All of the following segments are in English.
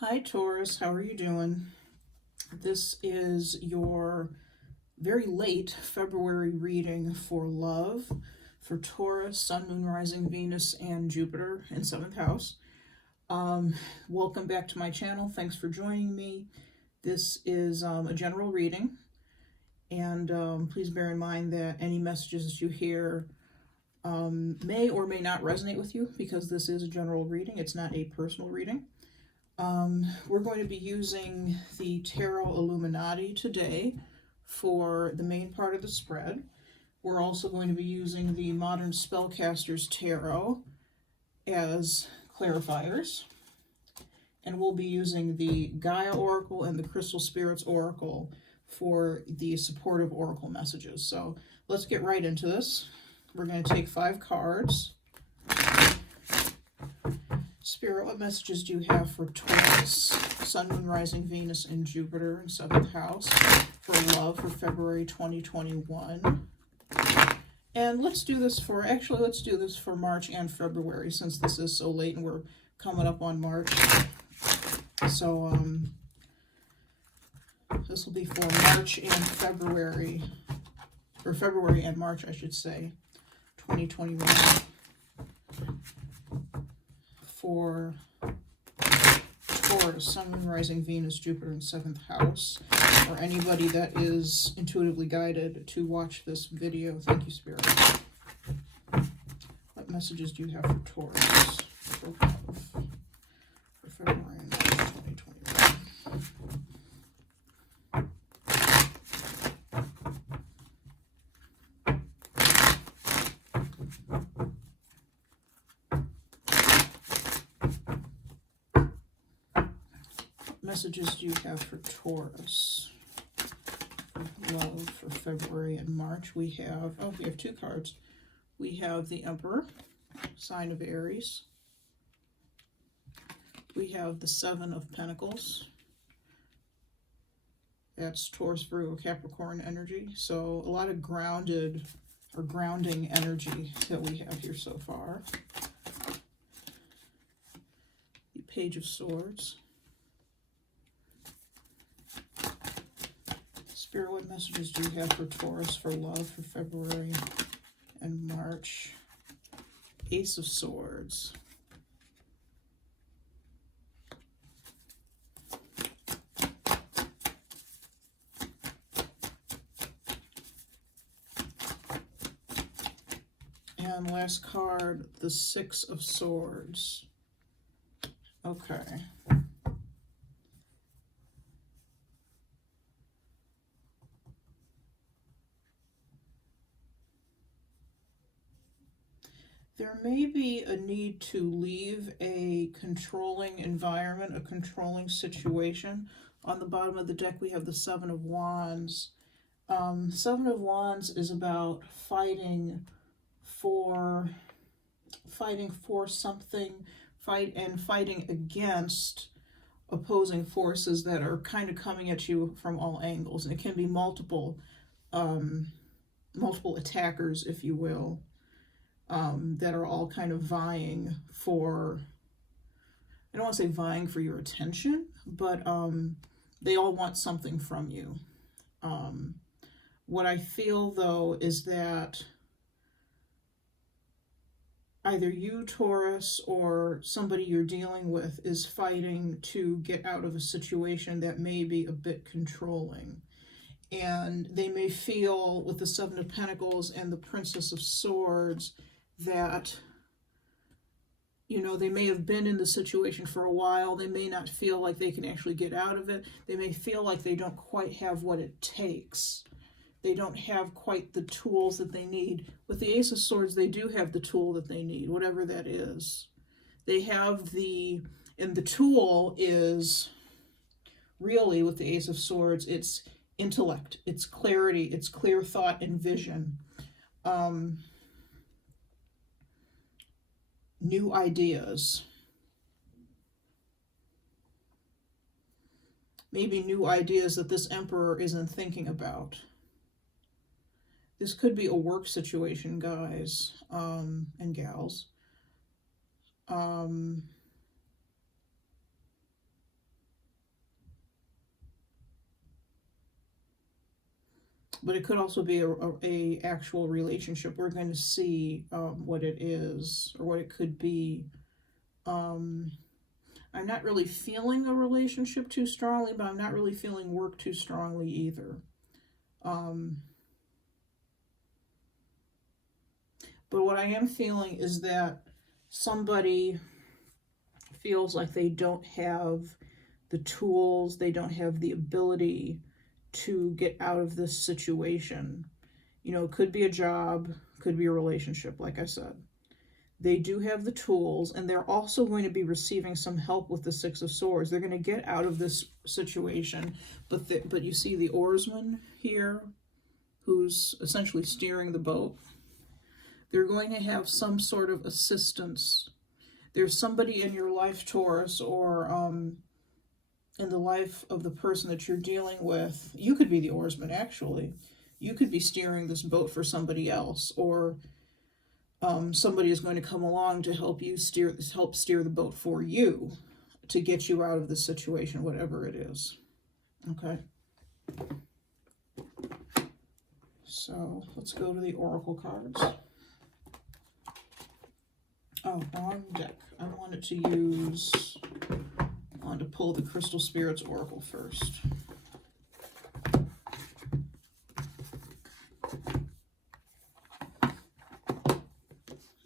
Hi Taurus, how are you doing? This is your very late February reading for love for Taurus, Sun, Moon, Rising, Venus, and Jupiter in 7th house. Welcome back to my channel. Thanks for joining me. This is a general reading, and please bear in mind that any messages that you hear may or may not resonate with you because this is a general reading. It's not a personal reading. We're going to be using the Tarot Illuminati today for the main part of the spread. We're also going to be using the Modern Spellcasters Tarot as clarifiers. And we'll be using the Gaia Oracle and the Crystal Spirits Oracle for the supportive oracle messages. So let's get right into this. We're going to take 5 cards. Spirit, what messages do you have for Taurus, Sun, Moon, Rising, Venus, and Jupiter in 7th house for love for February 2021? And let's do this for March and February, since this is so late and we're coming up on March. So this will be for March and February, or February and March, I should say, 2021. For Taurus, Sun, Moon, Rising, Venus, Jupiter in 7th house, or anybody that is intuitively guided to watch this video. Thank you, Spirit. What messages do you have for Taurus for love for February and March 2021? Messages do you have for Taurus for love for February and March? We have 2 cards. We have the Emperor, sign of Aries. We have the 7 of Pentacles. That's Taurus, Virgo, Capricorn energy. So a lot of grounding energy that we have here so far. The Page of Swords. Spirit, what messages do you have for Taurus for love for February and March? Ace of Swords. And last card, the 6 of Swords. Okay. There may be a need to leave a controlling environment, a controlling situation. On the bottom of the deck, we have the 7 of Wands. 7 of Wands is about fighting for something, fighting against opposing forces that are kind of coming at you from all angles. And it can be multiple attackers, if you will. That are all kind of vying for, I don't want to say vying for your attention, but they all want something from you. What I feel, though, is that either you, Taurus, or somebody you're dealing with is fighting to get out of a situation that may be a bit controlling. And they may feel, with the 7 of Pentacles and the Princess of Swords, that, you know, they may have been in the situation for a while. They may not feel like they can actually get out of it. They may feel like they don't quite have what it takes. They don't have quite the tools that they need. With the Ace of Swords, they do have the tool that they need, whatever that is. They have and the tool is really, with the Ace of Swords, it's intellect, it's clarity, it's clear thought and vision. New ideas. Maybe new ideas that this Emperor isn't thinking about. This could be a work situation, guys, and gals. But it could also be a actual relationship. We're going to see what it is, or what it could be. I'm not really feeling a relationship too strongly, but I'm not really feeling work too strongly either. But what I am feeling is that somebody feels like they don't have the tools, they don't have the ability to get out of this situation. You know, it could be a job, could be a relationship, like I said. They do have the tools, and they're also going to be receiving some help with the Six of Swords. They're going to get out of this situation, but you see the oarsman here, who's essentially steering the boat. They're going to have some sort of assistance. There's somebody in your life, Taurus, or in the life of the person that you're dealing with. You could be the oarsman, actually. You could be steering this boat for somebody else, or somebody is going to come along to help steer the boat for you, to get you out of the situation, whatever it is. Okay. So let's go to the oracle cards. Oh, wrong deck. I wanted to pull the Crystal Spirits Oracle first.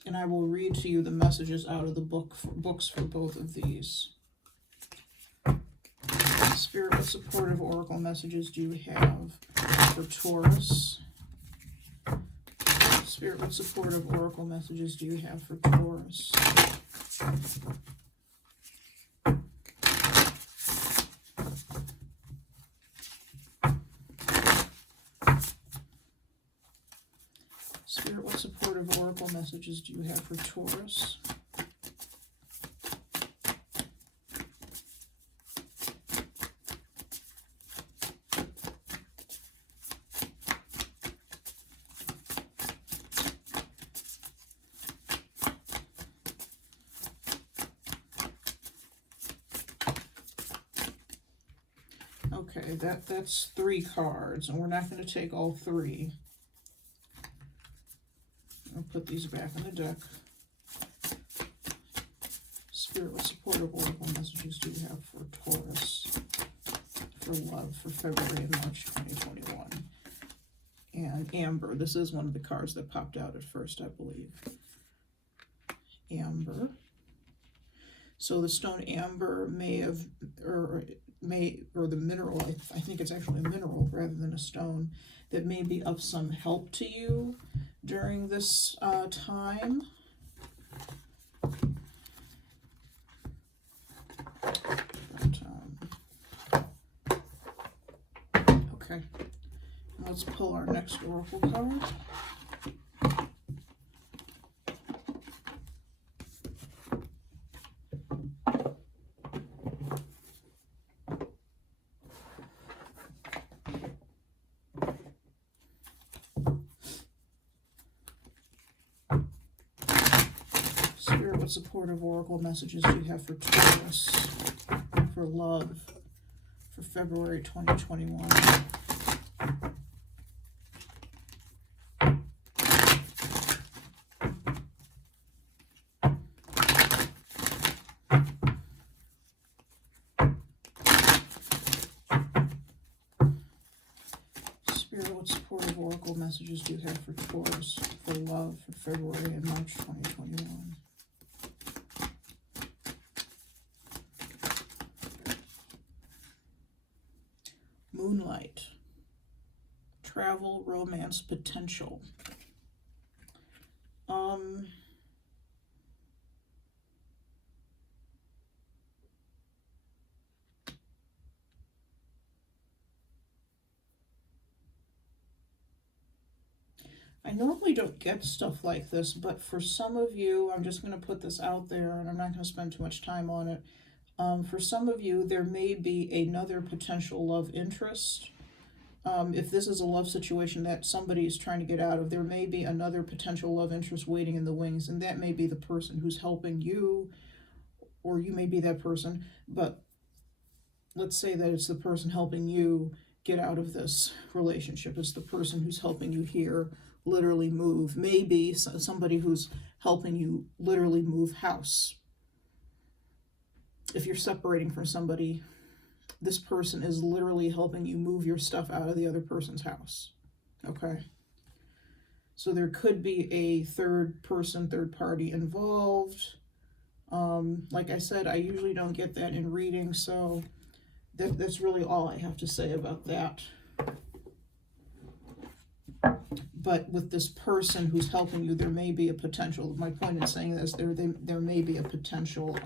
And I will read to you the messages out of the books for both of these. Spirit, what supportive oracle messages do you have for Taurus? Spirit, what supportive oracle messages do you have for Taurus? Spirit, what supportive oracle messages do you have for Taurus? Okay, that's 3 cards, and we're not going to take all 3. I'll put these back in the deck. Spirit, what supportive oracle messages do you have for Taurus, for love, for February and March 2021? And Amber, this is one of the cards that popped out at first, I believe. Amber. So the stone amber or the mineral, I think it's actually a mineral rather than a stone, that may be of some help to you during this time. Okay, let's pull our next oracle card. What supportive oracle messages do you have for Taurus, for love, for February 2021? Spirit, what supportive oracle messages do you have for Taurus, for love, for February and March 2021? Moonlight, travel, romance, potential. I normally don't get stuff like this, but for some of you, I'm just going to put this out there, and I'm not going to spend too much time on it. For some of you, there may be another potential love interest. If this is a love situation that somebody is trying to get out of, there may be another potential love interest waiting in the wings, and that may be the person who's helping you, or you may be that person. But let's say that it's the person helping you, get out of this relationship. It's the person who's helping you here literally move. Maybe somebody who's helping you literally move house. If you're separating from somebody, this person is literally helping you move your stuff out of the other person's house. Okay? So there could be a third person, third party involved. Like I said, I usually don't get that in reading, so that's really all I have to say about that. But with this person who's helping you, there may be a potential. My point in saying this, there may be a potential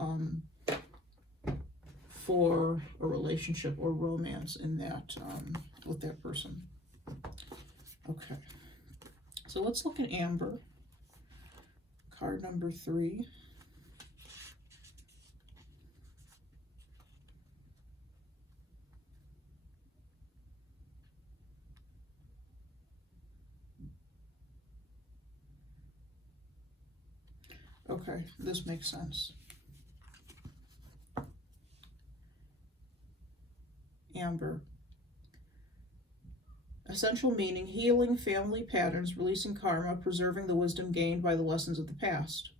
for a relationship or romance in that with that person. Okay, so let's look at Amber. Card number 3. Okay, this makes sense. Amber. Essential meaning: healing family patterns, releasing karma, preserving the wisdom gained by the lessons of the past.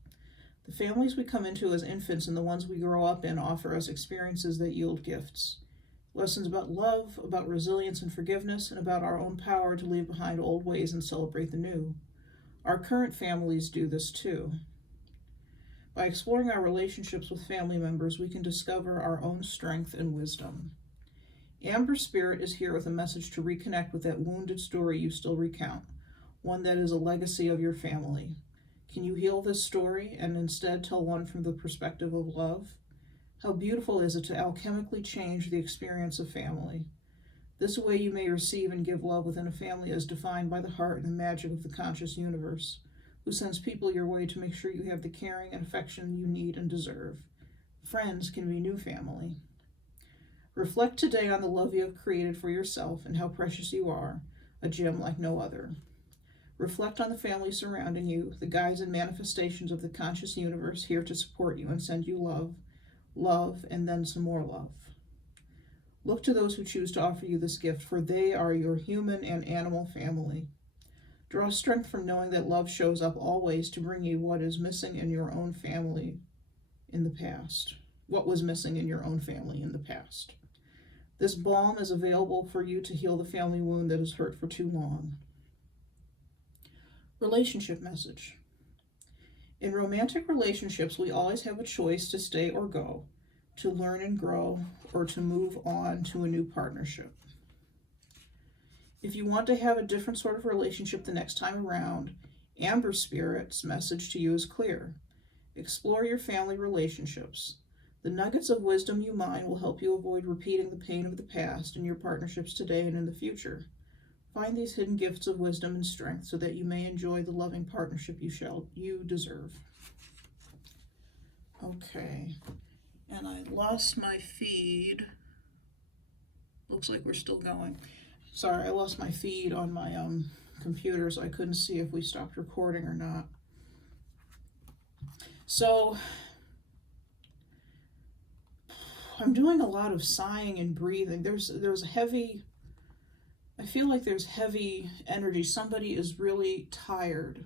The families we come into as infants and the ones we grow up in offer us experiences that yield gifts. Lessons about love, about resilience and forgiveness, and about our own power to leave behind old ways and celebrate the new. Our current families do this too. By exploring our relationships with family members, we can discover our own strength and wisdom. Amber Spirit is here with a message to reconnect with that wounded story you still recount, one that is a legacy of your family. Can you heal this story and instead tell one from the perspective of love? How beautiful is it to alchemically change the experience of family? This way you may receive and give love within a family as defined by the heart and the magic of the conscious universe, who sends people your way to make sure you have the caring and affection you need and deserve. Friends can be new family. Reflect today on the love you have created for yourself and how precious you are, a gem like no other. Reflect on the family surrounding you, the guides and manifestations of the conscious universe here to support you and send you love, and then some more love. Look to those who choose to offer you this gift, for they are your human and animal family. Draw strength from knowing that love shows up always to bring you what is missing in your own family in the past. What was missing in your own family in the past. This balm is available for you to heal the family wound that has hurt for too long. Relationship message. In romantic relationships, we always have a choice to stay or go, to learn and grow, or to move on to a new partnership. If you want to have a different sort of relationship the next time around, Amber Spirit's message to you is clear. Explore your family relationships. The nuggets of wisdom you mine will help you avoid repeating the pain of the past in your partnerships today and in the future. Find these hidden gifts of wisdom and strength so that you may enjoy the loving partnership you deserve. Okay, and I lost my feed. Looks like we're still going. Sorry, I lost my feed on my computer, so I couldn't see if we stopped recording or not. So I'm doing a lot of sighing and breathing. There's heavy, I feel like there's heavy energy. Somebody is really tired.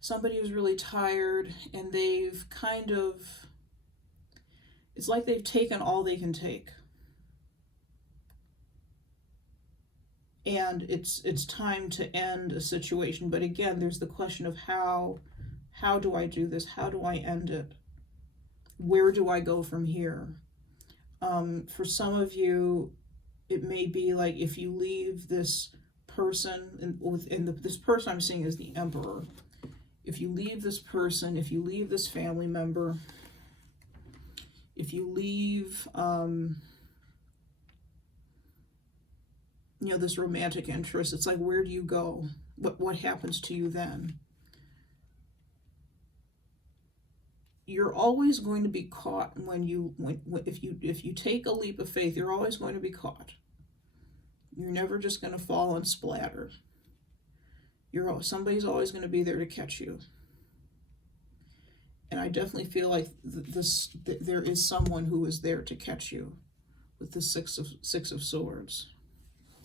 Somebody is really tired, and they've kind of, it's like they've taken all they can take. And it's time to end a situation. But again, there's the question of how do I do this? How do I end it? Where do I go from here? For some of you, it may be like if you leave this person, this person I'm seeing is the Emperor. If you leave this person, if you leave this family member, if you leave, this romantic interest, it's like, where do you go? What happens to you then? You're always going to be caught if you take a leap of faith, you're always going to be caught. You're never just going to fall and splatter. Somebody's always going to be there to catch you. And I definitely feel like there is someone who is there to catch you with the Six of Swords.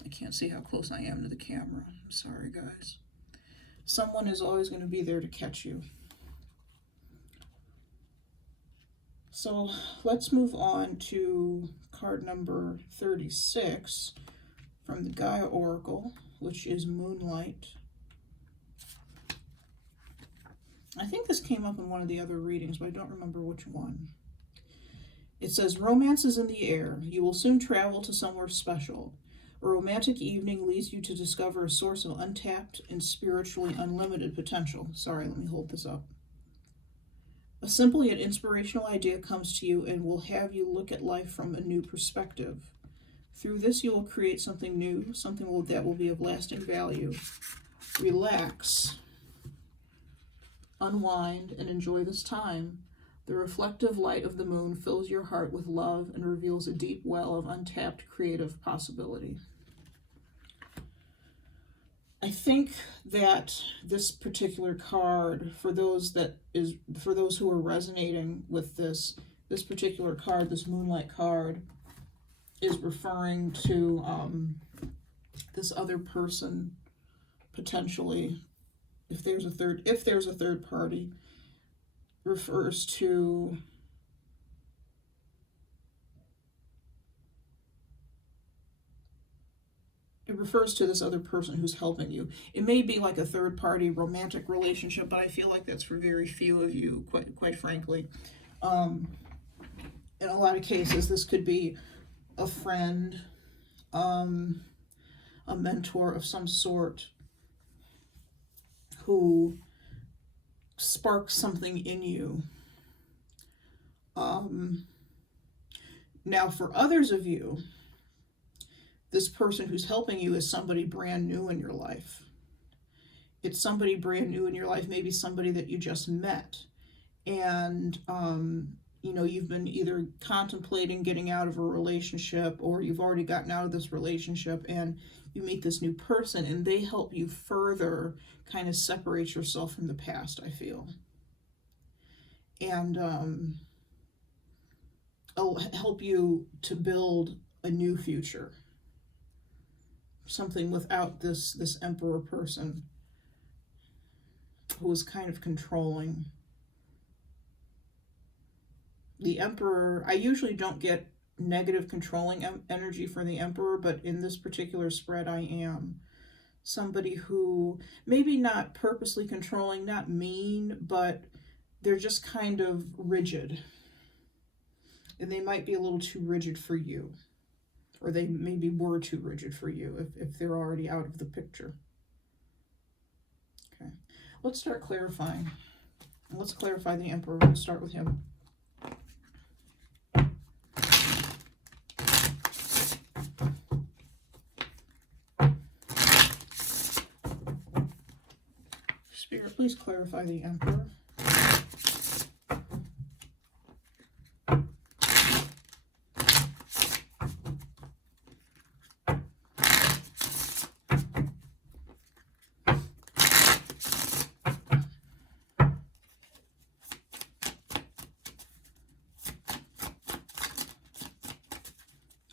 I can't see how close I am to the camera. I'm sorry, guys. Someone is always going to be there to catch you. So let's move on to card number 36 from the Gaia Oracle, which is Moonlight. I think this came up in one of the other readings, but I don't remember which one. It says, romance is in the air. You will soon travel to somewhere special. A romantic evening leads you to discover a source of untapped and spiritually unlimited potential. Sorry, let me hold this up. A simple yet inspirational idea comes to you and will have you look at life from a new perspective. Through this, you will create something new, something that will be of lasting value. Relax, unwind, and enjoy this time. The reflective light of the moon fills your heart with love and reveals a deep well of untapped creative possibility. I think that this particular card, for those who are resonating with this particular card, this Moonlight card, is referring to this other person potentially. If there's a third party, refers to this other person who's helping you. It may be like a third party romantic relationship, but I feel like that's for very few of you, quite frankly. In a lot of cases, this could be a friend, a mentor of some sort, who sparks something in you. Now, for others of you, this person who's helping you is somebody brand new in your life. It's somebody brand new in your life, maybe somebody that you just met. And, you've been either contemplating getting out of a relationship, or you've already gotten out of this relationship, and you meet this new person, and they help you further kind of separate yourself from the past, I feel. And help you to build a new future. Something without this emperor person who is kind of controlling. The emperor, I usually don't get negative controlling energy for the emperor, but in this particular spread I am. Somebody who, maybe not purposely controlling, not mean, but they're just kind of rigid. And they might be a little too rigid for you. Or they maybe were too rigid for you if they're already out of the picture. Okay, let's start clarifying. Let's clarify the emperor. We'll start with him. Spirit, please clarify the emperor.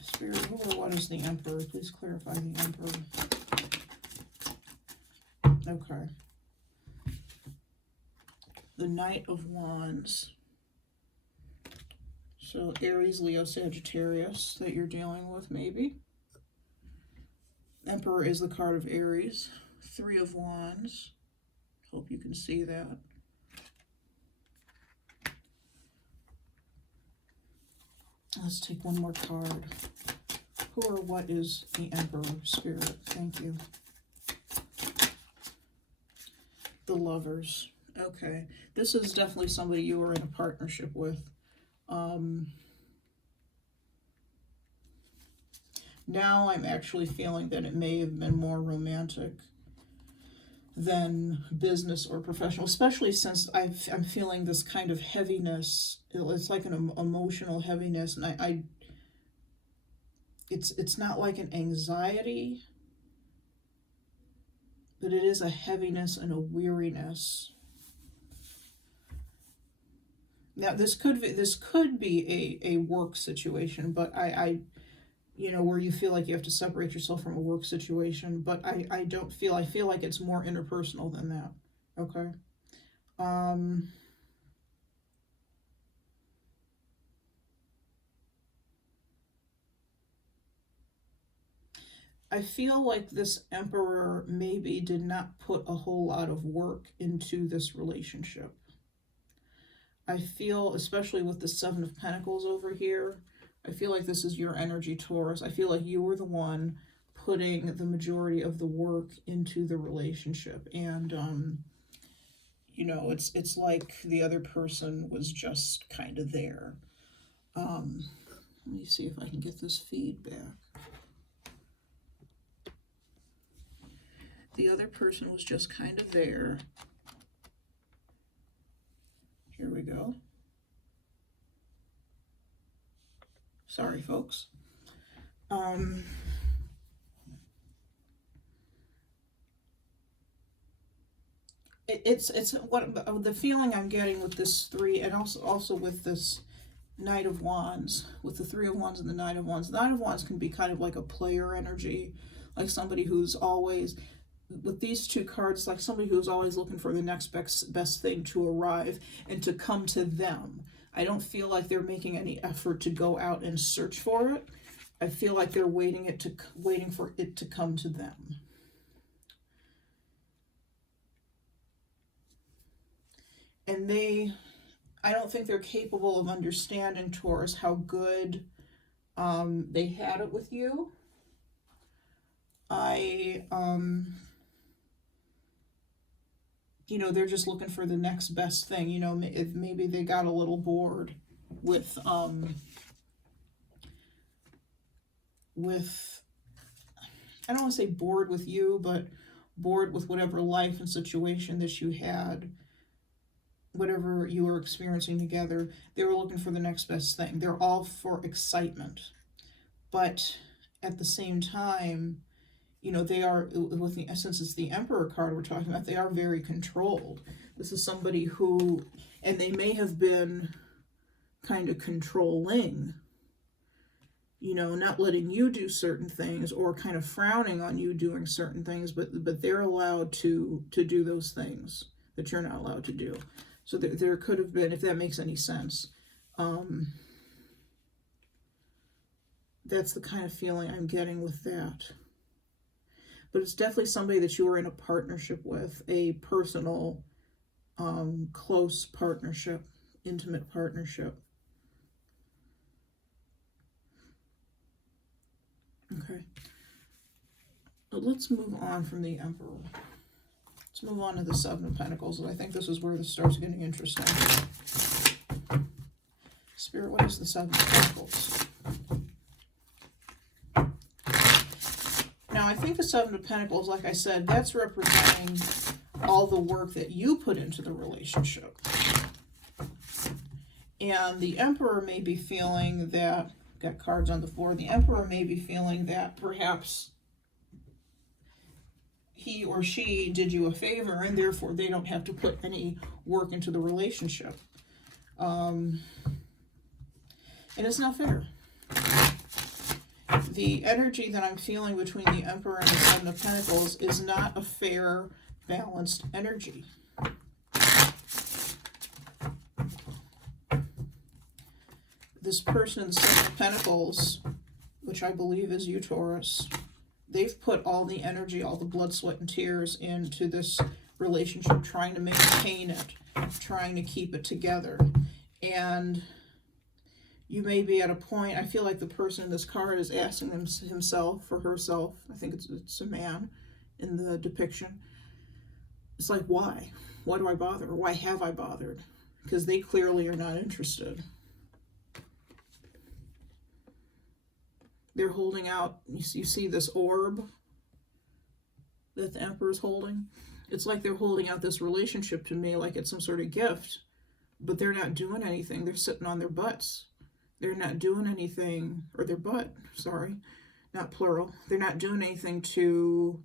Spirit, who or what is the emperor? Please clarify the emperor. Okay. The Knight of Wands. So Aries, Leo, Sagittarius that you're dealing with, maybe. Emperor is the card of Aries. Three of Wands. Hope you can see that. Let's take one more card. Who or what is the Emperor? Spirit, thank you. The Lovers. Okay, this is definitely somebody you are in a partnership with. Now I'm actually feeling that it may have been more romantic than business or professional, especially since I'm feeling this kind of heaviness. It's like an emotional heaviness, and it's not like an anxiety, but it is a heaviness and a weariness. Now this could be a work situation, but I you know, where you feel like you have to separate yourself from a work situation, but I don't feel, I feel like it's more interpersonal than that. Okay. I feel like this Emperor maybe did not put a whole lot of work into this relationship. I feel, especially with the Seven of Pentacles over here, I feel like this is your energy, Taurus. I feel like you were the one putting the majority of the work into the relationship. And, you know, it's like the other person was just kind of there. Let me see if I can get this feedback. The other person was just kind of there. Here we go. Sorry, folks. It's what the feeling I'm getting with this three, and also with this Knight of Wands, with the Three of Wands and the Knight of Wands. The Knight of Wands can be kind of like a player energy, like somebody who's always, with these two cards, like somebody who's always looking for the next best thing to arrive and to come to them. I don't feel like they're making any effort to go out and search for it. I feel like they're waiting for it to come to them. And I don't think they're capable of understanding, Taurus, how good they had it with you. You know, they're just looking for the next best thing. You know, if maybe they got a little bored with I don't want to say bored with you, but bored with whatever life and situation that you had, whatever you were experiencing together. They were looking for the next best thing. They're all for excitement. But at the same time, you know, they are, with the essence, it's the Emperor card we're talking about, they are very controlled. This is somebody who, and they may have been kind of controlling, you know, not letting you do certain things or kind of frowning on you doing certain things, but they're allowed to do those things that you're not allowed to do. So there could have been, if that makes any sense, that's the kind of feeling I'm getting with that. But it's definitely somebody that you were in a partnership with, a personal, close partnership, intimate partnership. Okay. But let's move on from the Emperor. Let's move on to the Seven of Pentacles. I think this is where this starts getting interesting. Spirit, what is the Seven of Pentacles? Now, I think the Seven of Pentacles, like I said, that's representing all the work that you put into the relationship. And the Emperor may be feeling that, got cards on the floor, the Emperor may be feeling that perhaps he or she did you a favor and therefore they don't have to put any work into the relationship. And it's not fair. The energy that I'm feeling between the Emperor and the Seven of Pentacles is not a fair, balanced energy. This person in the Seven of Pentacles, which I believe is you, Taurus, they've put all the energy, all the blood, sweat, and tears into this relationship, trying to maintain it, trying to keep it together. And you may be at a point, I feel like the person in this card is asking himself or herself, I think it's a man in the depiction, it's like, why? Why do I bother? Why have I bothered? Because they clearly are not interested. They're holding out, you see this orb that the Emperor's holding? It's like they're holding out this relationship to me like it's some sort of gift, but they're not doing anything. They're sitting on their butts. They're not doing anything, or their butt, sorry, not plural. They're not doing anything to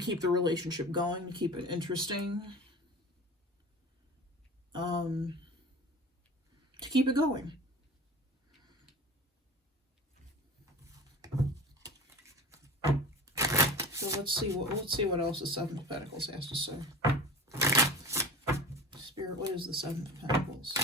keep the relationship going, to keep it interesting, to keep it going. let's see what else the Seven of Pentacles has to say. Spirit, what is the Seven of Pentacles?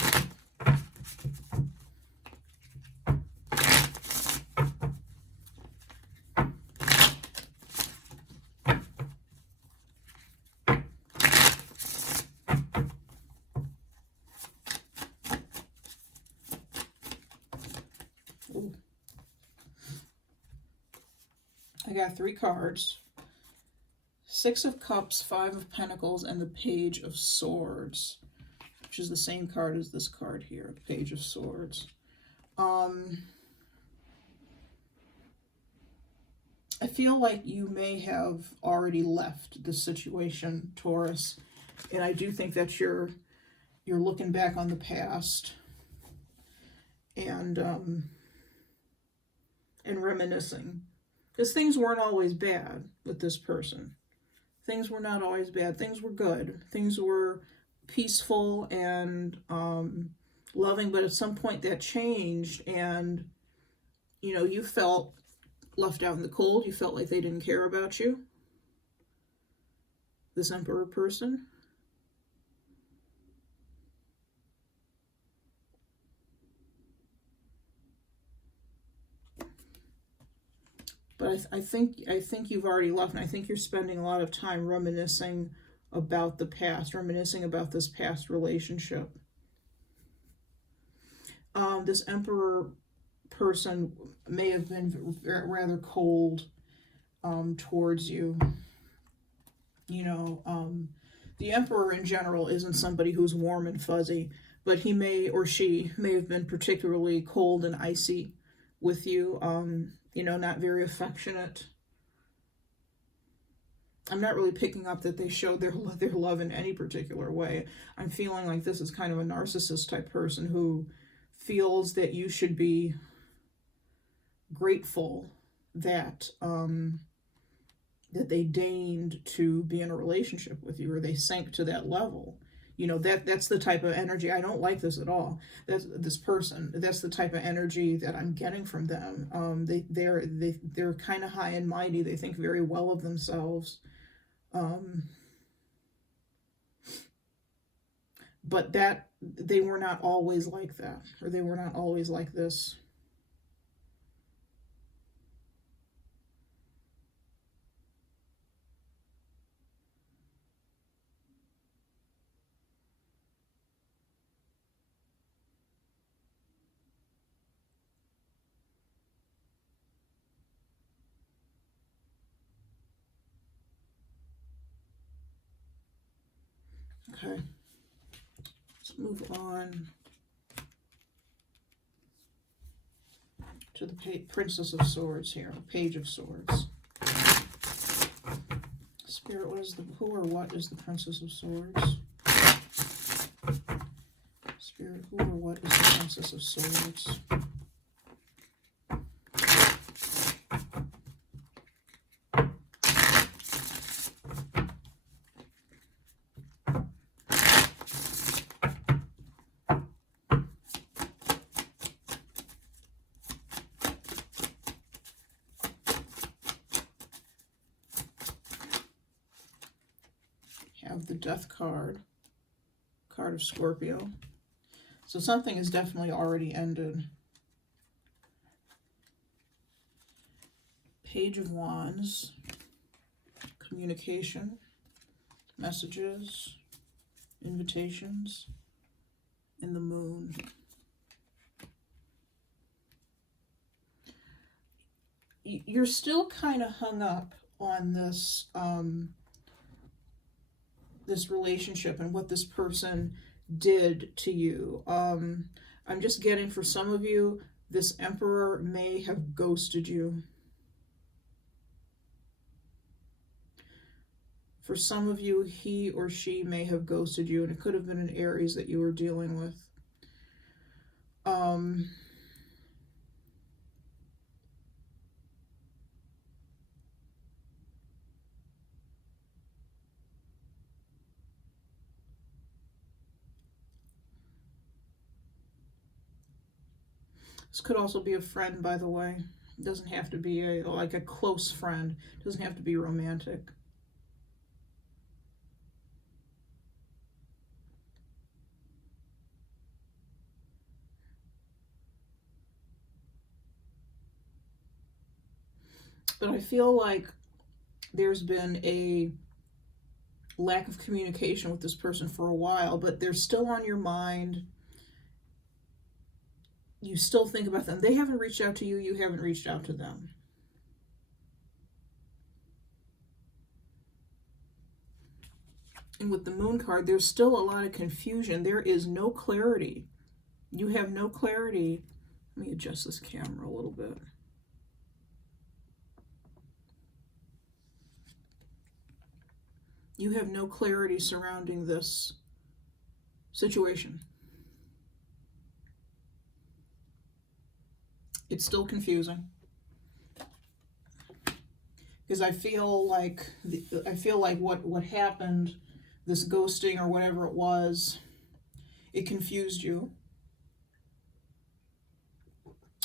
Ooh. I got 3 cards. Six of Cups, 5 of Pentacles, and the Page of Swords, which is the same card as this card here, the Page of Swords. I feel like you may have already left the situation, Taurus, and I do think that you're looking back on the past and reminiscing, because things weren't always bad with this person. Things were not always bad. Things were good. Things were peaceful and loving, but at some point that changed, and you know, you felt left out in the cold. You felt like they didn't care about you. This Emperor person. But I think you've already left, and I think you're spending a lot of time reminiscing about the past, reminiscing about this past relationship. This Emperor person may have been rather cold towards you. You know, the Emperor in general isn't somebody who's warm and fuzzy, but he may, or she may have been particularly cold and icy with you. You know, not very affectionate. I'm not really picking up that they showed their love in any particular way. I'm feeling like this is kind of a narcissist type person who feels that you should be grateful that that they deigned to be in a relationship with you, or they sank to that level. You know, that's the type of energy. I don't like this at all. That's this person. That's the type of energy that I'm getting from them. They're kind of high and mighty. They think very well of themselves. But that they were not always like that, or they were not always like this. Okay, let's move on to the Princess of Swords here, Page of Swords. Spirit, who or what is the Princess of Swords? Spirit, who or what is the Princess of Swords? Have the Death card of Scorpio. So something has definitely already ended. Page of Wands, communication, messages, invitations, and the Moon. You're still kind of hung up on this this relationship and what this person did to you. I'm just getting, for some of you, this Emperor may have ghosted you. For some of you, he or she may have ghosted you, and it could have been an Aries that you were dealing with. This could also be a friend, by the way. It doesn't have to be like a close friend. It doesn't have to be romantic. But I feel like there's been a lack of communication with this person for a while, but they're still on your mind. You still think about them. They haven't reached out to you. You haven't reached out to them. And with the Moon card, there's still a lot of confusion. There is no clarity. You have no clarity. Let me adjust this camera a little bit. You have no clarity surrounding this situation. It's still confusing. Because I feel like what happened, this ghosting or whatever it was, it confused you.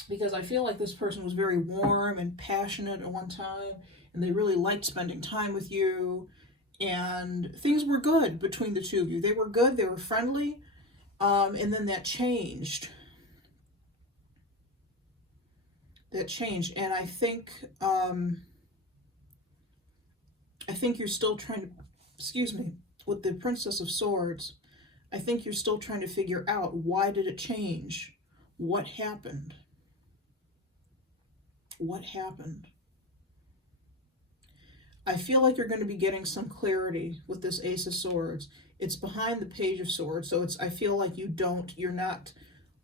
Because I feel like this person was very warm and passionate at one time, and they really liked spending time with you. And things were good between the two of you. They were good, they were friendly, and then that changed. And I think you're still trying to, excuse me, with the Princess of Swords, I think you're still trying to figure out, why did it change? What happened? What happened? I feel like you're going to be getting some clarity with this Ace of Swords. It's behind the Page of Swords, so I feel like you're not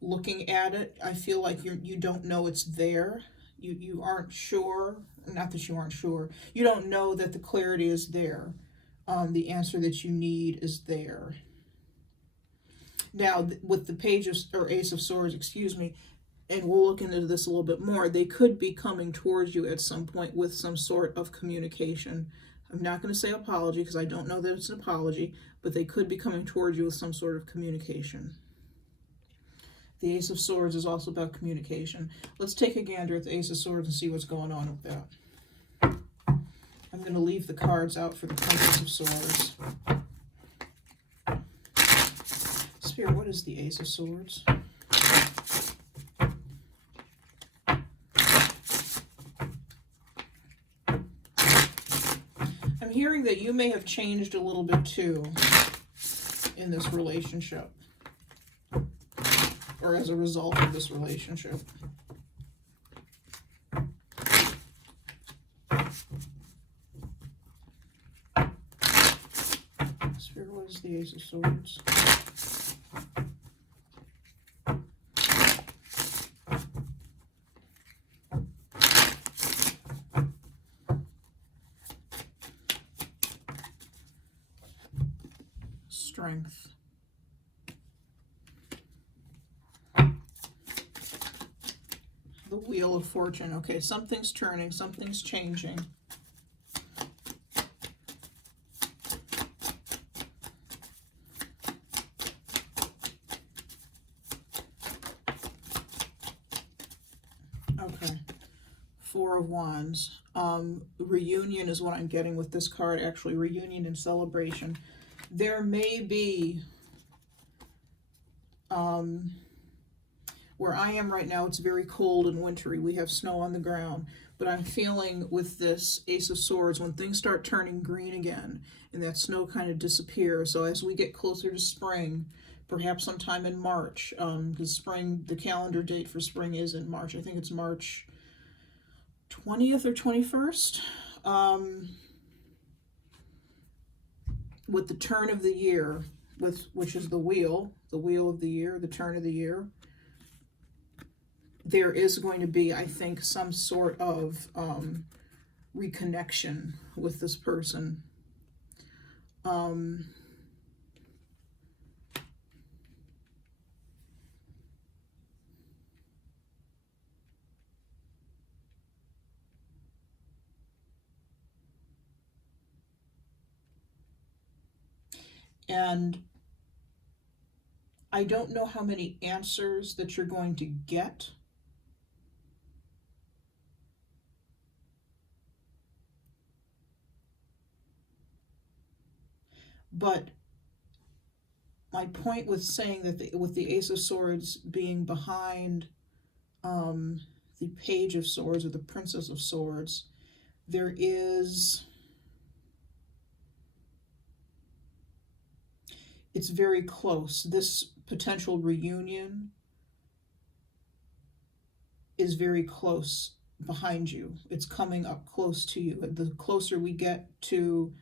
looking at it. I feel like you don't know it's there. You aren't sure. Not that you aren't sure. You don't know that the clarity is there. The answer that you need is there. Now, with the Page of, or Ace of Swords, excuse me, and we'll look into this a little bit more, they could be coming towards you at some point with some sort of communication. I'm not going to say apology because I don't know that it's an apology, but they could be coming towards you with some sort of communication. The Ace of Swords is also about communication. Let's take a gander at the Ace of Swords and see what's going on with that. I'm going to leave the cards out for the Princess of Swords. Spirit, what is the Ace of Swords? I'm hearing that you may have changed a little bit too in this relationship, or as a result of this relationship. Spirit, what is the Ace of Swords? Strength. The Wheel of Fortune. Okay, something's turning, something's changing. Okay, Four of Wands. Reunion is what I'm getting with this card, actually. Reunion and celebration. There may be, where I am right now, it's very cold and wintry. We have snow on the ground. But I'm feeling with this Ace of Swords, when things start turning green again, and that snow kind of disappears. So as we get closer to spring, perhaps sometime in March, because spring, the calendar date for spring is in March. I think it's March 20th or 21st. With the turn of the year, which is the wheel of the year, the turn of the year, there is going to be, I think, some sort of reconnection with this person. And I don't know how many answers that you're going to get But my point with saying that with the Ace of Swords being behind the Page of Swords or the Princess of Swords, there is, it's very close. This potential reunion is very close behind you. It's coming up close to you. The closer we get to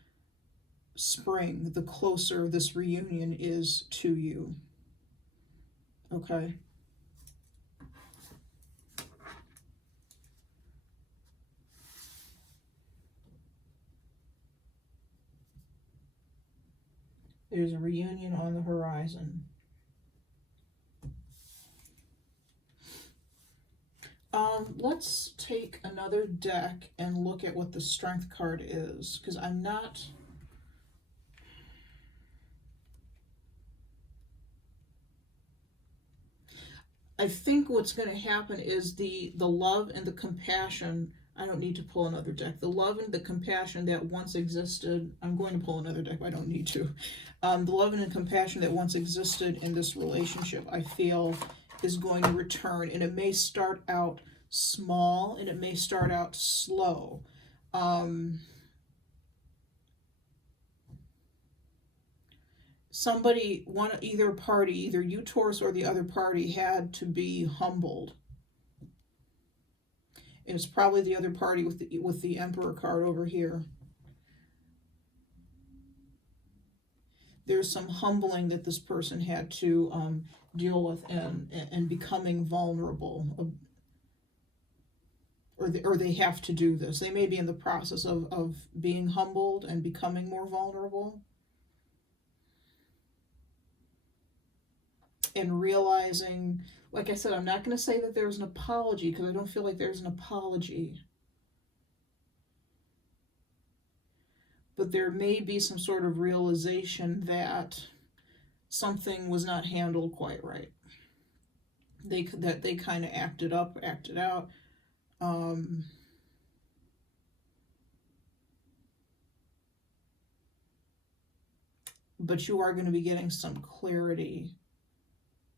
spring, the closer this reunion is to you. Okay? There's a reunion on the horizon. Let's take another deck and look at what the Strength card is, because I'm not... I think what's going to happen is the love and the compassion. I don't need to pull another deck. The love and the compassion that once existed, I'm going to pull another deck, but I don't need to. The love and the compassion that once existed in this relationship, I feel, is going to return. And it may start out small and it may start out slow. Somebody, either party, either you, Taurus, or the other party had to be humbled. And it's probably the other party with the Emperor card over here. There's some humbling that this person had to deal with and becoming vulnerable. Or they have to do this. They may be in the process of being humbled and becoming more vulnerable. And realizing, like I said, I'm not going to say that there's an apology, because I don't feel like there's an apology. But there may be some sort of realization that something was not handled quite right. That they kind of acted up, acted out. But you are going to be getting some clarity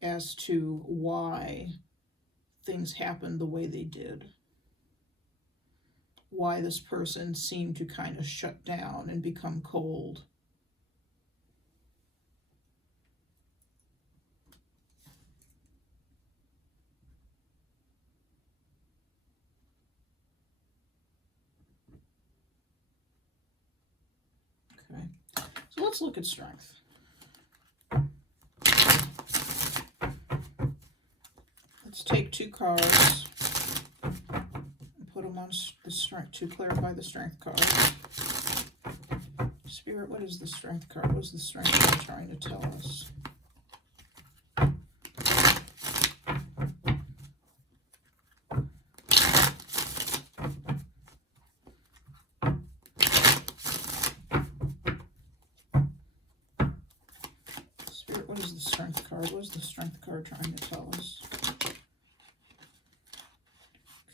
as to why things happened the way they did. Why this person seemed to kind of shut down and become cold. Okay, so let's look at strength. Let's take two cards and put them on the strength to clarify the strength card. Spirit, what is the strength card? What is the strength card trying to tell us? Spirit, what is the strength card? What is the strength card trying to tell us?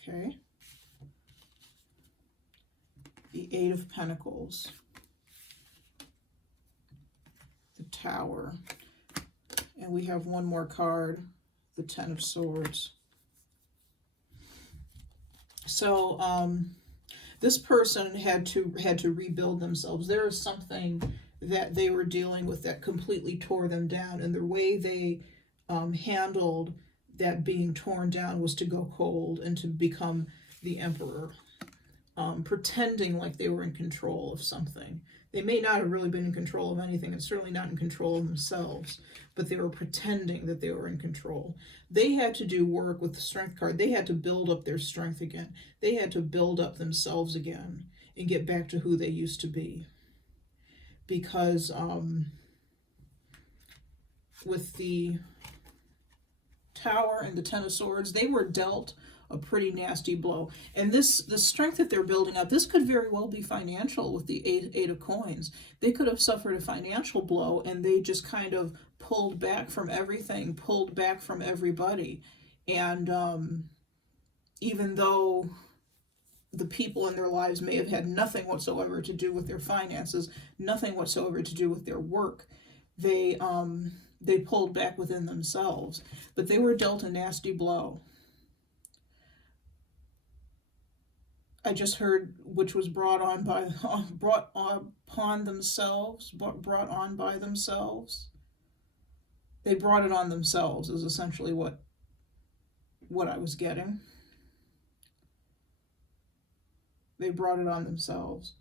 Okay. The Eight of Pentacles. The Tower. And we have one more card, the Ten of Swords. So this person had to rebuild themselves. There is something that they were dealing with that completely tore them down, and the way they handled that being torn down was to go cold and to become the Emperor, pretending like they were in control of something. They may not have really been in control of anything, and certainly not in control of themselves, but they were pretending that they were in control. They had to do work with the Strength card. They had to build up their strength again. They had to build up themselves again and get back to who they used to be. Because with the Tower and the Ten of Swords, they were dealt a pretty nasty blow. And the strength that they're building up, this could very well be financial with the Eight of Coins. They could have suffered a financial blow, and they just kind of pulled back from everything, pulled back from everybody. And even though the people in their lives may have had nothing whatsoever to do with their finances, nothing whatsoever to do with their work. They pulled back within themselves, but they were dealt a nasty blow. I just heard, which was brought on by themselves. They brought it on themselves is essentially what I was getting. They brought it on themselves.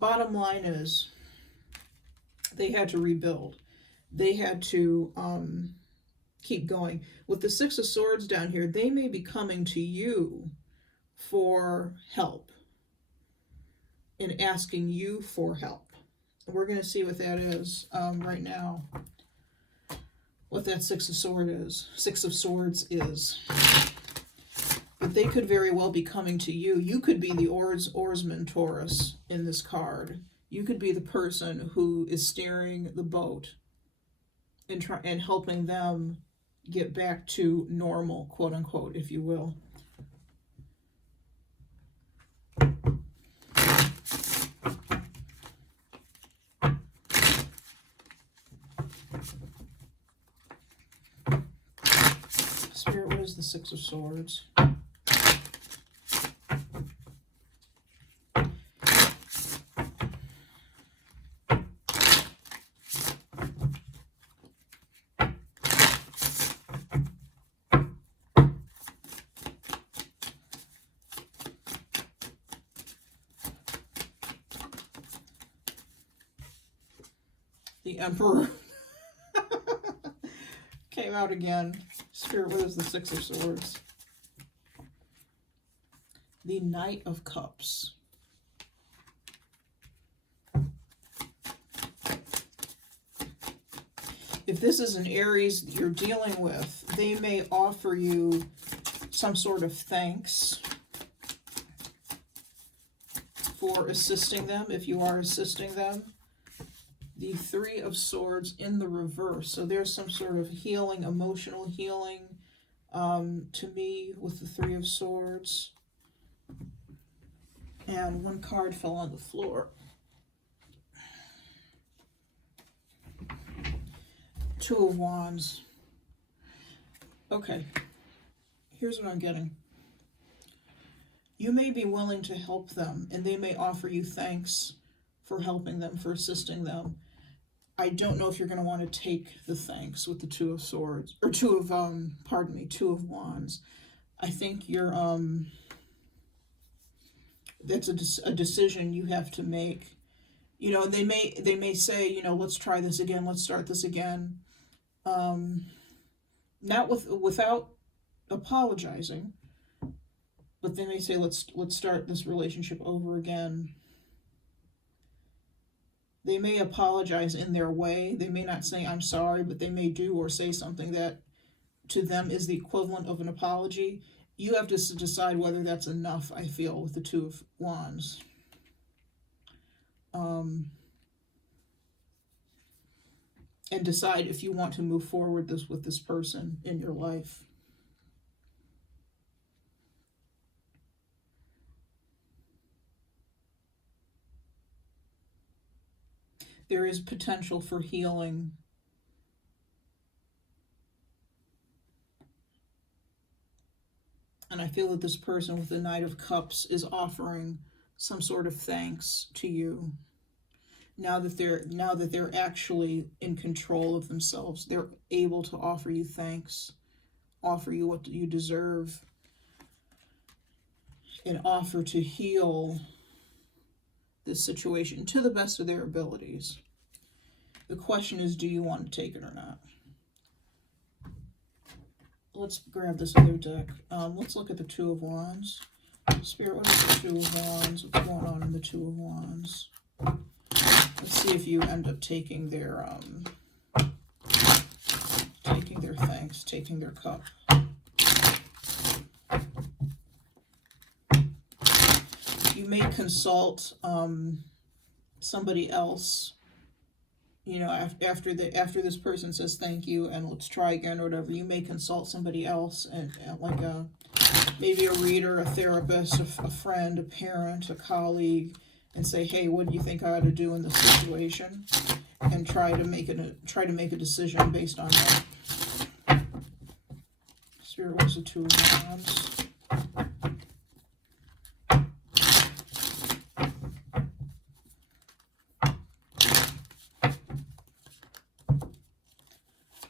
Bottom line is, they had to rebuild. They had to keep going. With the Six of Swords down here, they may be coming to you for help and asking you for help. We're going to see what that is right now. What that Six of Swords is. But they could very well be coming to you. You could be the oarsman, Taurus, in this card. You could be the person who is steering the boat and helping them get back to normal, quote unquote, if you will. Spirit, what is the Six of Swords? The Emperor came out again. Spirit, what is the Six of Swords? The Knight of Cups. If this is an Aries you're dealing with, they may offer you some sort of thanks for assisting them, if you are assisting them. The Three of Swords in the reverse. So there's some sort of healing, emotional healing to me with the Three of Swords. And one card fell on the floor. Two of Wands. Okay, here's what I'm getting. You may be willing to help them, and they may offer you thanks for helping them, for assisting them. I don't know if you're going to want to take the thanks with the Two of Swords, or Two of Wands. I think you're, that's a decision you have to make. You know, they may say, you know, let's try this again, let's start this again. Not without apologizing, but they may say, let's start this relationship over again. They may apologize in their way. They may not say, I'm sorry, but they may do or say something that to them is the equivalent of an apology. You have to decide whether that's enough, I feel, with the Two of Wands. And decide if you want to move forward with this person in your life. There is potential for healing. And I feel that this person with the Knight of Cups is offering some sort of thanks to you. Now that they're actually in control of themselves, they're able to offer you thanks, offer you what you deserve, and offer to heal this situation to the best of their abilities. The question is, do you want to take it or not? Let's grab this other deck. Let's look at the Two of Wands. Spirit, what is the Two of Wands? What's going on in the Two of Wands? Let's see if you end up taking their thanks, taking their cup. You may consult somebody else you know, after this person says thank you and let's try again or whatever, you may consult somebody else, and like maybe a reader, a therapist, a friend, a parent, a colleague, and say, hey, what do you think I ought to do in this situation? And try to make a decision based on that. Spirit was the 2 of Wands.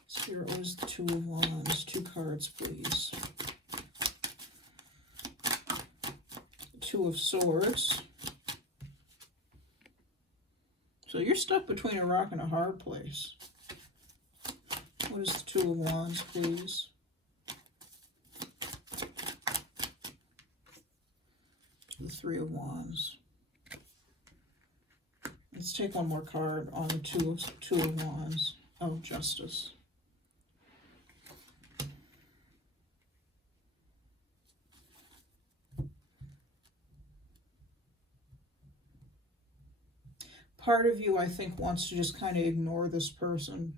Spirit was the 2 of Wands. 2 cards, please. 2 of Swords. So you're stuck between a rock and a hard place. What is the 2 of Wands, please? The 3 of Wands. Let's take one more card on the 2 of Wands. Oh, Justice. Part of you, I think, wants to just kind of ignore this person.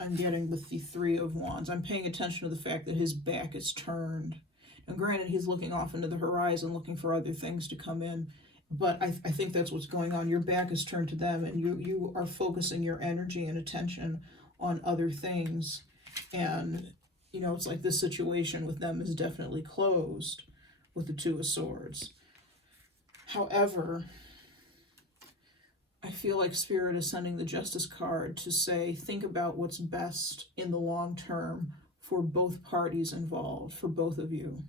I'm getting with the 3 of Wands. I'm paying attention to the fact that his back is turned. And granted, he's looking off into the horizon, looking for other things to come in. But I think that's what's going on. Your back is turned to them, and you are focusing your energy and attention on other things. And, you know, it's like this situation with them is definitely closed with the 2 of Swords. However, I feel like Spirit is sending the Justice card to say, think about what's best in the long term for both parties involved, for both of you.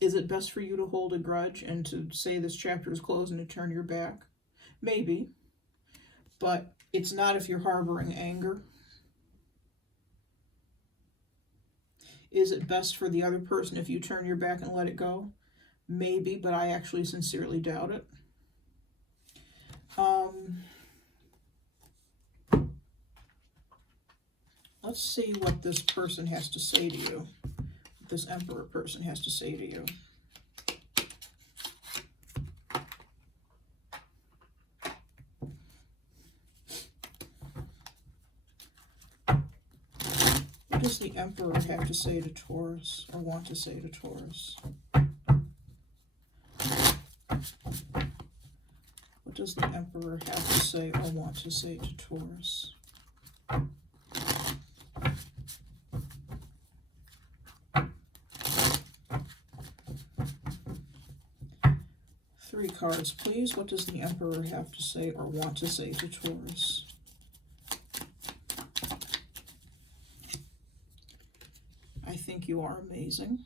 Is it best for you to hold a grudge and to say this chapter is closed and to turn your back? Maybe. But it's not if you're harboring anger. Is it best for the other person if you turn your back and let it go? Maybe, but I actually sincerely doubt it. Let's see what this person has to say to you. What this Emperor person has to say to you. What does the Emperor have to say to Taurus, or want to say to Taurus? What does the Emperor have to say or want to say to Taurus? 3 cards, please. What does the Emperor have to say or want to say to Taurus? I think you are amazing.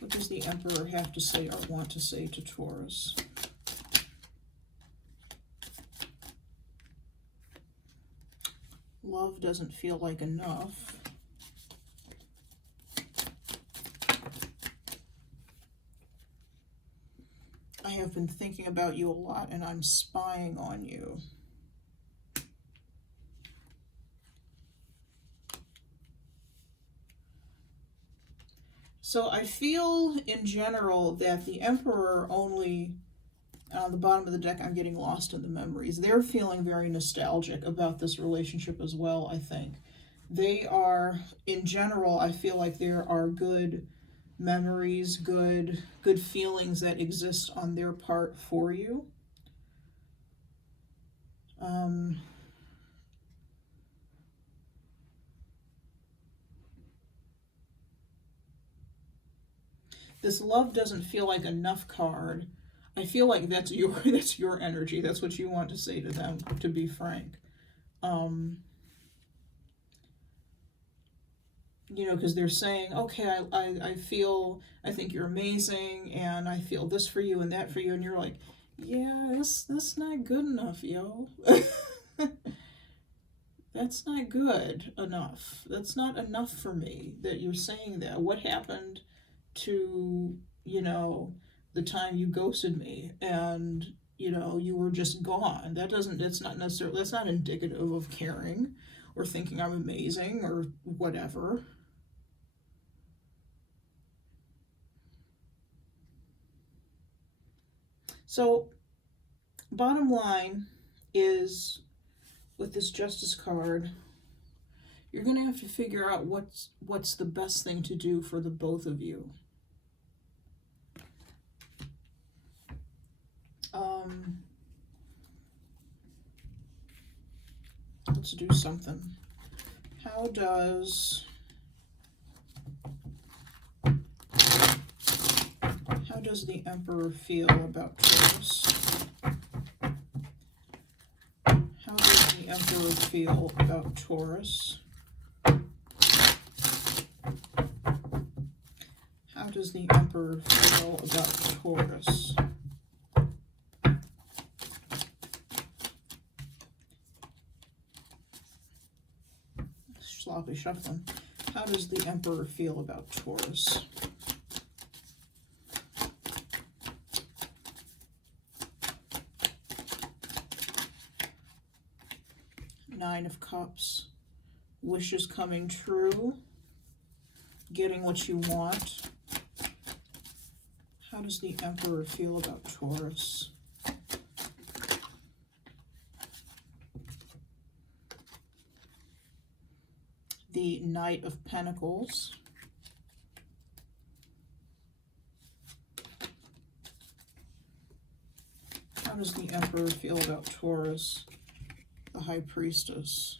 What does the Emperor have to say or want to say to Taurus? Love doesn't feel like enough. I have been thinking about you a lot, and I'm spying on you. So I feel in general that the Emperor only, on the bottom of the deck, I'm getting lost in the memories. They're feeling very nostalgic about this relationship as well, I think. They are, in general, I feel like there are good memories, good feelings that exist on their part for you. This love doesn't feel like enough card. I feel like that's your energy. That's what you want to say to them, to be frank. You know, because they're saying, okay, I think you're amazing, and I feel this for you and that for you, and you're like, yeah, that's not good enough, yo. That's not good enough. That's not enough for me that you're saying that. What happened to, you know, the time you ghosted me and, you know, you were just gone? That's not indicative of caring or thinking I'm amazing or whatever. So, bottom line is, with this Justice card, you're going to have to figure out what's the best thing to do for the both of you. Let's do something. How does the Emperor feel about Taurus? How does the Emperor feel about Taurus? How does the Emperor feel about Taurus? Sloppy shuffling. How does the Emperor feel about Taurus? Nine of Cups. Wishes coming true. Getting what you want. How does the Emperor feel about Taurus? The Knight of Pentacles. How does the Emperor feel about Taurus? The High Priestess.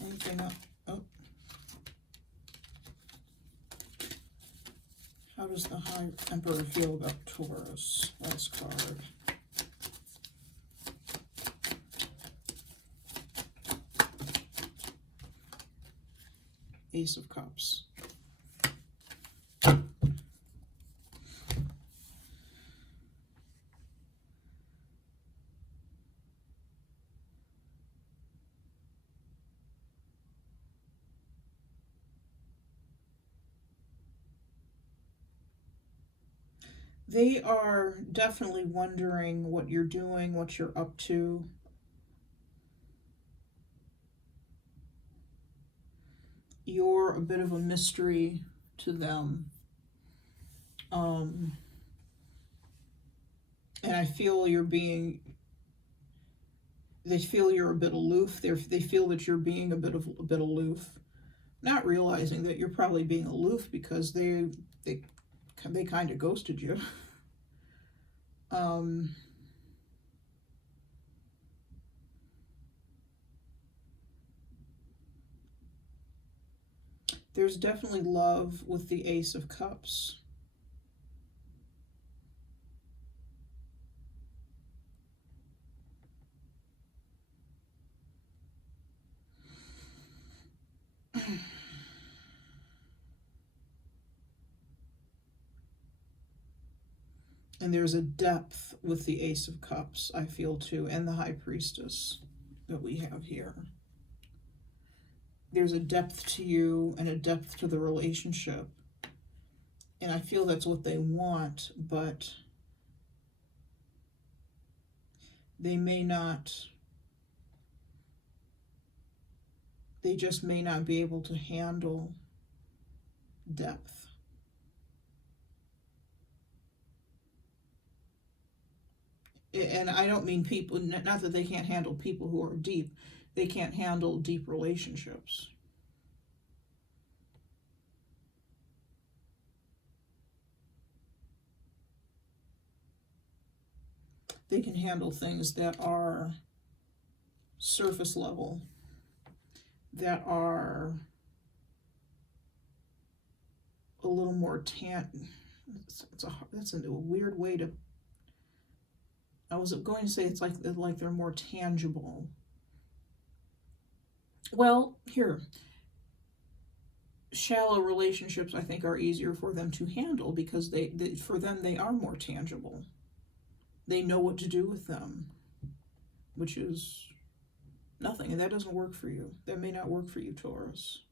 Anything up? Oh. How does the High Emperor feel about Taurus? Last card. Ace of Cups. They are definitely wondering what you're doing, what you're up to. You're a bit of a mystery to them. And I feel they feel you're a bit aloof. They feel that you're being a bit aloof, not realizing that you're probably being aloof because they kind of ghosted you. There's definitely love with the Ace of Cups. And there's a depth with the Ace of Cups, I feel too, and the High Priestess that we have here. There's a depth to you and a depth to the relationship. And I feel that's what they want, but they just may not be able to handle depth. And I don't mean people, not that they can't handle people who are deep. They can't handle deep relationships. They can handle things that are surface level, that are a little more that's a weird way to. I was going to say it's like they're more tangible. Well, here, shallow relationships I think are easier for them to handle because for them they are more tangible. They know what to do with them, which is nothing, and that doesn't work for you. That may not work for you, Taurus.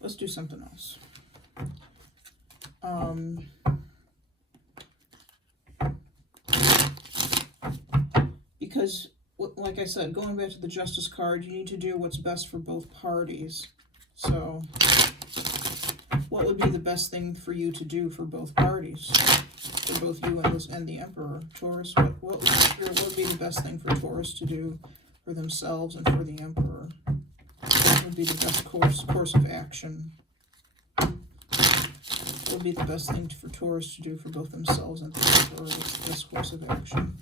Let's do something else. Because, like I said, going back to the Justice card, you need to do what's best for both parties. So, what would be the best thing for you to do for both parties? For both you and the Emperor, Taurus? What would be the best thing for Taurus to do for themselves and for the Emperor? What would be the best course of action? What would be the best thing for Taurus to do for both themselves and the Emperor? What's the best course of action?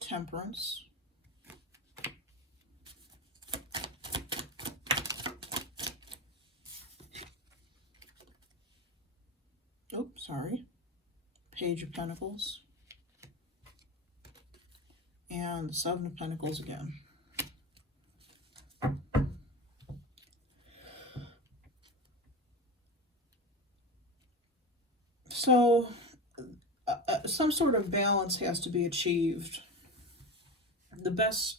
Temperance. Oops, sorry. Page of Pentacles. And the Seven of Pentacles again. So, some sort of balance has to be achieved. The best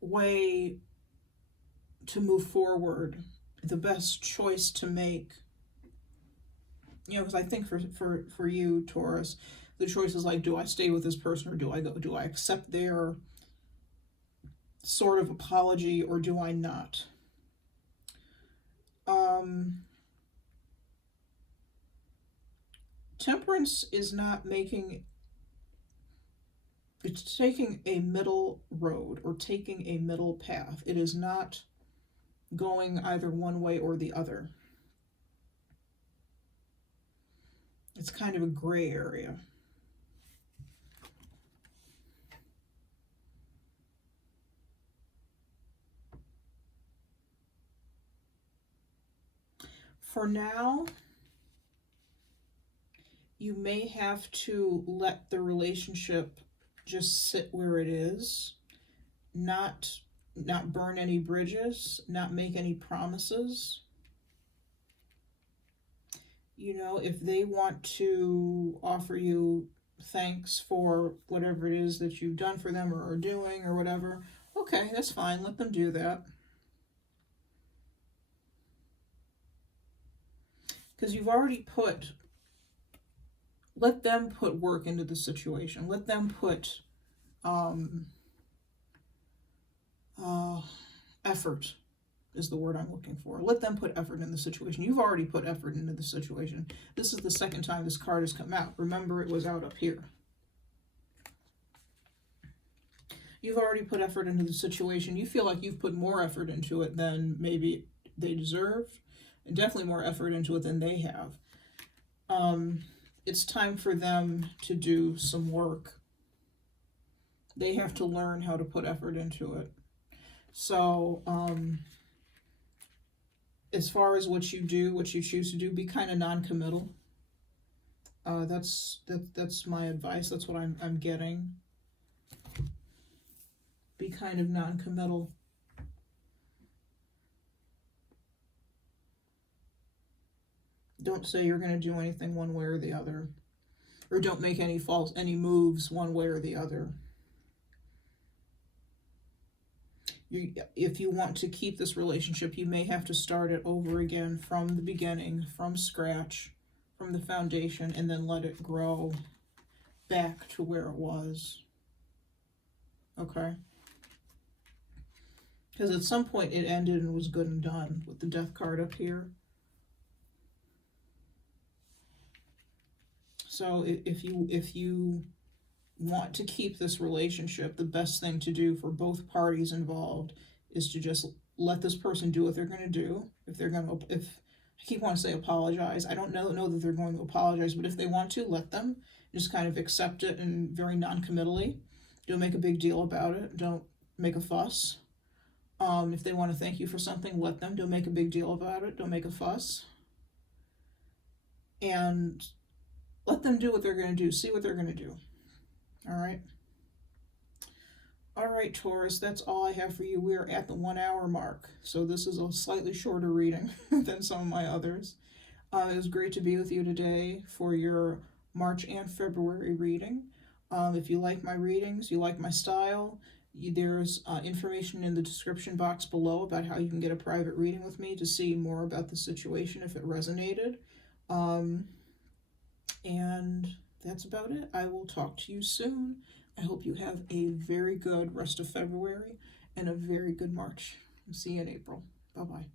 way to move forward, the best choice to make, you know, because I think for you, Taurus, the choice is like, do I stay with this person or do I accept their sort of apology or do I not? Temperance is not making, it's taking a middle road or taking a middle path. It is not going either one way or the other. It's kind of a gray area. For now, you may have to let the relationship just sit where it is, not burn any bridges, not make any promises. You know, if they want to offer you thanks for whatever it is that you've done for them or are doing or whatever, okay, that's fine. Let them do that. Because you've already let them put work into the situation. Let them put effort is the word I'm looking for. Let them put effort in the situation. You've already put effort into the situation. This is the second time this card has come out. Remember, it was out up here. You've already put effort into the situation. You feel like you've put more effort into it than maybe they deserve, and definitely more effort into it than they have. It's time for them to do some work. They have to learn how to put effort into it. So, as far as what you do, what you choose to do, be kind of non-committal. That's my advice. That's what I'm getting. Be kind of non-committal. Don't say you're going to do anything one way or the other, or don't make any moves one way or the other. If you want to keep this relationship, you may have to start it over again from the beginning, from scratch, from the foundation, and then let it grow back to where it was. Okay? Because at some point it ended and was good and done with the Death card up here. So if you want to keep this relationship, the best thing to do for both parties involved is to just let this person do what they're going to do. If I keep wanting to say apologize, I don't know that they're going to apologize, but if they want to, let them. Just kind of accept it and very non-committally. Don't make a big deal about it. Don't make a fuss. If they want to thank you for something, let them. Don't make a big deal about it. Don't make a fuss. And let them do what they're going to do. See what they're going to do. All right? All right, Taurus, that's all I have for you. We're at the 1 hour mark, so this is a slightly shorter reading than some of my others. It was great to be with you today for your March and February reading. If you like my readings, you like my style, there's information in the description box below about how you can get a private reading with me to see more about the situation if it resonated. And that's about it. I will talk to you soon. I hope you have a very good rest of February and a very good March. See you in April. Bye-bye.